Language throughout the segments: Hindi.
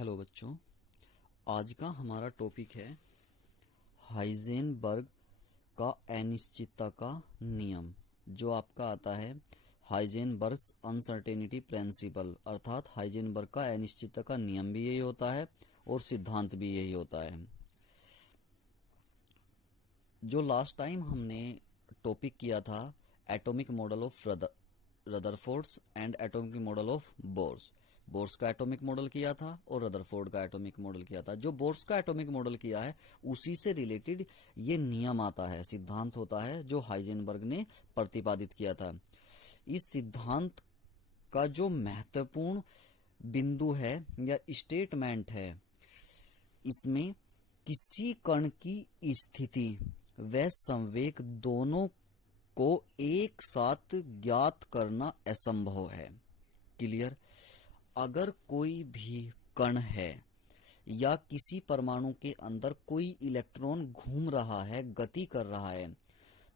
हेलो बच्चों, आज का हमारा टॉपिक है हाइजेनबर्ग का अनिश्चितता का नियम, जो आपका आता है हाइजेनबर्ग्स अनसर्टेनिटी प्रिंसिपल, अर्थात हाइजेनबर्ग का अनिश्चितता का नियम भी यही होता है और सिद्धांत भी यही होता है। जो लास्ट टाइम हमने टॉपिक किया था atomic model of Rutherford's and atomic model of Bohr's, Bohr's का एटॉमिक मॉडल किया था और रदरफोर्ड का एटॉमिक मॉडल किया था। जो बोर्स का एटॉमिक मॉडल किया है उसी से रिलेटेड ये नियम आता है, सिद्धांत होता है जो हाइजेनबर्ग ने प्रतिपादित किया था। इस सिद्धांत का जो महत्वपूर्ण बिंदु है या स्टेटमेंट है, इसमें किसी कण की स्थिति व संवेग दोनों को एक साथ ज्ञात करना असंभव है। क्लियर? अगर कोई भी कण है या किसी परमाणु के अंदर कोई इलेक्ट्रॉन घूम रहा है, गति कर रहा है,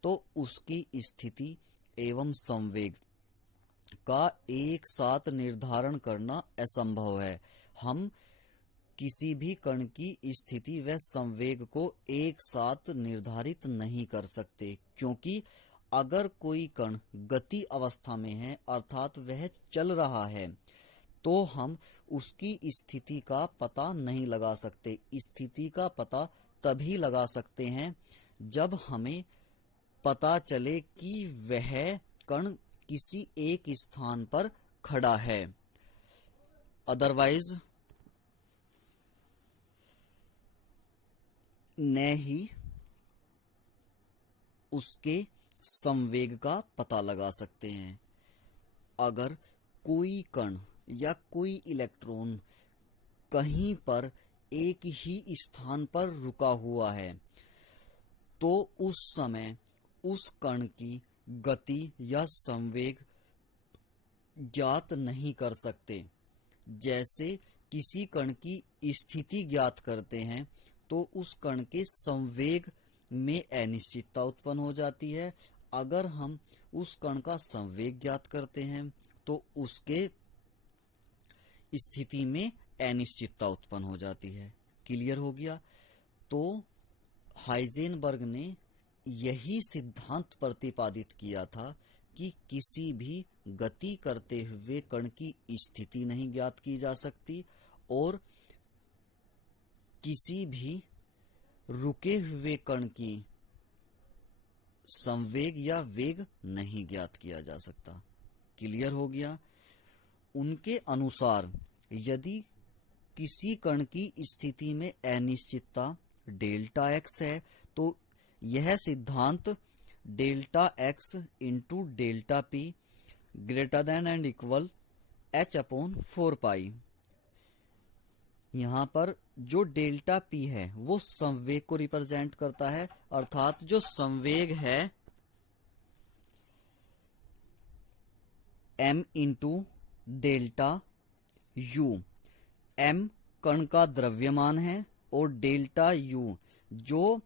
तो उसकी स्थिति एवं संवेग का एक साथ निर्धारण करना असंभव है। हम किसी भी कण की स्थिति व संवेग को एक साथ निर्धारित नहीं कर सकते, क्योंकि अगर कोई कण गति अवस्था में है अर्थात वह चल रहा है, तो हम उसकी स्थिति का पता नहीं लगा सकते। स्थिति का पता तभी लगा सकते हैं जब हमें पता चले कि वह कण किसी एक स्थान पर खड़ा है, अदरवाइज न ही उसके संवेग का पता लगा सकते हैं। अगर कोई कण या कोई इलेक्ट्रॉन कहीं पर एक ही स्थान पर रुका हुआ है, तो उस समय उस कण की गति या संवेग ज्ञात नहीं कर सकते। जैसे किसी कण की स्थिति ज्ञात करते हैं तो उस कण के संवेग में अनिश्चितता उत्पन्न हो जाती है। अगर हम उस कण का संवेग ज्ञात करते हैं तो उसके स्थिति में अनिश्चितता उत्पन्न हो जाती है। क्लियर हो गया? तो हाइजेनबर्ग ने यही सिद्धांत प्रतिपादित किया था कि किसी भी गति करते हुए कण की स्थिति नहीं ज्ञात की जा सकती और किसी भी रुके हुए कण की संवेग या वेग नहीं ज्ञात किया जा सकता। क्लियर हो गया? उनके अनुसार यदि किसी कण की स्थिति में अनिश्चितता डेल्टा एक्स है, तो यह सिद्धांत delta x into delta P greater than and equal h upon 4 पाई। यहाँ पर जो डेल्टा पी है वो संवेग को रिप्रेजेंट करता है, अर्थात जो संवेग है m into delta u। m कण का द्रव्यमान है और डेल्टा u जो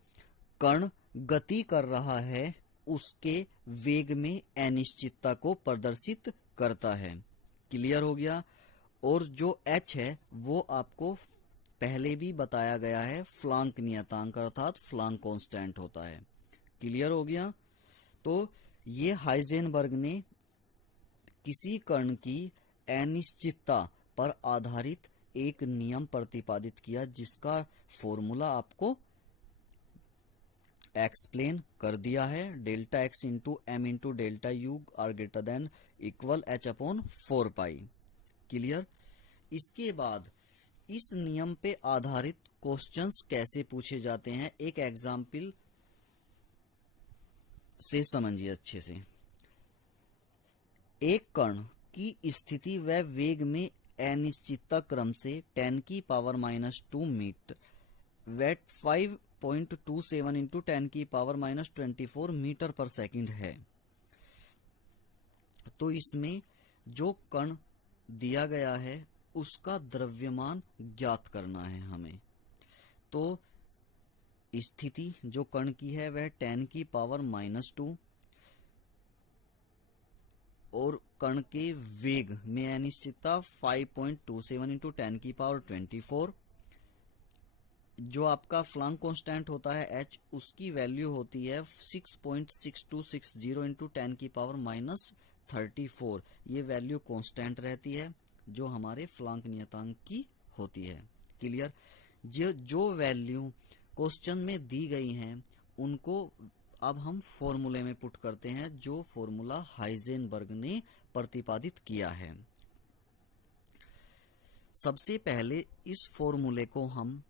कण गति कर रहा है उसके वेग में अनिश्चितता को प्रदर्शित करता है। क्लियर हो गया? और जो h है वो आपको पहले भी बताया गया है, फ्लांक नियतांक अर्थात फ्लांक कांस्टेंट होता है। क्लियर हो गया? तो ये हाइजेनबर्ग ने किसी कण की अनिश्चितता पर आधारित एक नियम प्रतिपादित किया, जिसका फॉर्मूला आपको एक्सप्लेन कर दिया है। Delta x into m into delta u are greater than equal h upon 4 pi. Clear? इसके बाद इस नियम पे आधारित क्वेश्चंस कैसे पूछे जाते हैं, एक एग्जाम्पल से समझिए अच्छे से। एक कण की स्थिति व वेग में अनिश्चितता क्रम से 10 की पावर -2 मीटर व 5.27 इंटू 10 की पावर -24 मीटर पर सेकंड है। तो इसमें जो कण दिया गया है उसका द्रव्यमान ज्ञात करना है हमें। तो स्थिति जो कण की है वह 10 की पावर -2 और कण के वेग में अनिश्चितता 5.27 इंटू 10⁻²4। जो आपका फ्लांक कांस्टेंट होता है h, उसकी वैल्यू होती है 6.6260 इंटू 10⁻34। ये वैल्यू कांस्टेंट रहती है जो हमारे फ्लांक नियतांक की होती है। क्लियर। जो वैल्यू क्वेश्चन में दी गई हैं उनको अब हम फॉर्मूले में पुट करते हैं, जो फॉर्मूला हाइजेनबर्ग ने प्रतिपादित किया है। सबसे पहले इस फॉर्मूले को हम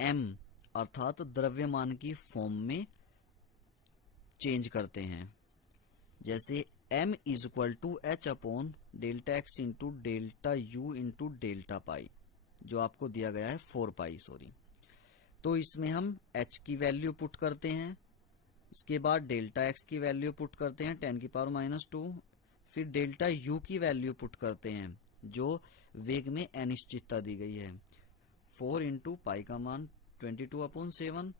m अर्थात द्रव्यमान की फॉर्म में चेंज करते हैं। जैसे m is equal to h upon delta x into delta U into delta pi, जो आपको दिया गया है 4 पाई, सॉरी। तो इसमें हम h की वैल्यू पुट करते हैं, इसके बाद डेल्टा एक्स की वैल्यू पुट करते हैं 10⁻², फिर डेल्टा यू की वैल्यू पुट करते हैं जो वेग में अनिश्चितता दी गई है 4 इंटू पाई का मान 22/7।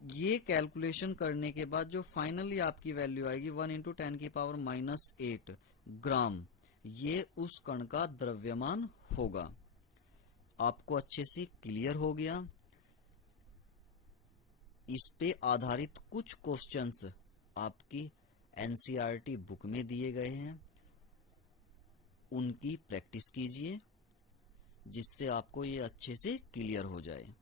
ये कैलकुलेशन करने के बाद जो फाइनली आपकी वैल्यू आएगी 1 इंटू 10⁻8 ग्राम, ये उस कण का द्रव्यमान होगा। आपको अच्छे से क्लियर हो गया। इस पे आधारित कुछ क्वेश्चंस आपकी एनसीईआरटी बुक में दिए गए हैं, उनकी प्रैक्टिस कीजिए जिससे आपको ये अच्छे से क्लियर हो जाए।